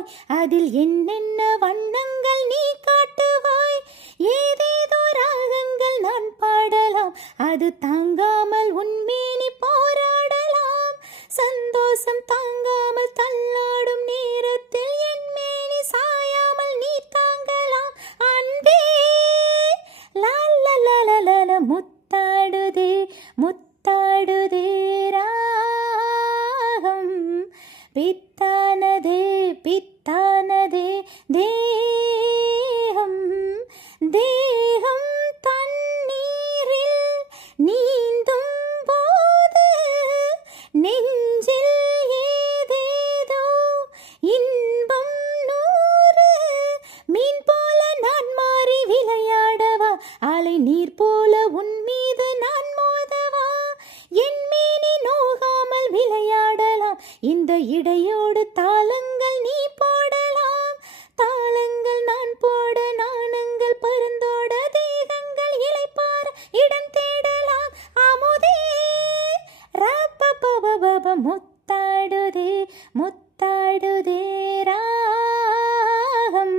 காட்டுவாய், அதில் என்னென்ன வண்ணங்கள் நீ காட்டுவாய். ஏதேதோ ராகங்கள் நான் பாடலாம், அது தாங்காமல் உன்மேனி போராடலாம். சந்தோஷம் தாங்காமல் தள்ளாடும் நேரத்தில் என் மேனி சாயாமல் நீ தாங்கலாம். அன்பே லாலலலலல முத்தாடுதே முத்தாடுதே ராகம். பித்தானதே பித்தானதே தேகம். தேகம் தண்ணீரில் நீந்தும் போது நெஞ்சில் ஏதேதோ இன்பம் நூறு. மீன் போல நான் மாறி விளையாடவா, அலை நீர் போல உன் மீது நான் மோதவா. என் மீனி நோகாமல் விளையாடலாம், இந்த இடையோடு தாளங்கள் நீ போடலாம். தாளங்கள் நான் போட நாணங்கள் பருந்தோட தேகங்கள் இளைப்பார இடம் தேடலாம். அமுதே ரப்பபபப முத்தாடுதே முத்தாடுதே ராகம்.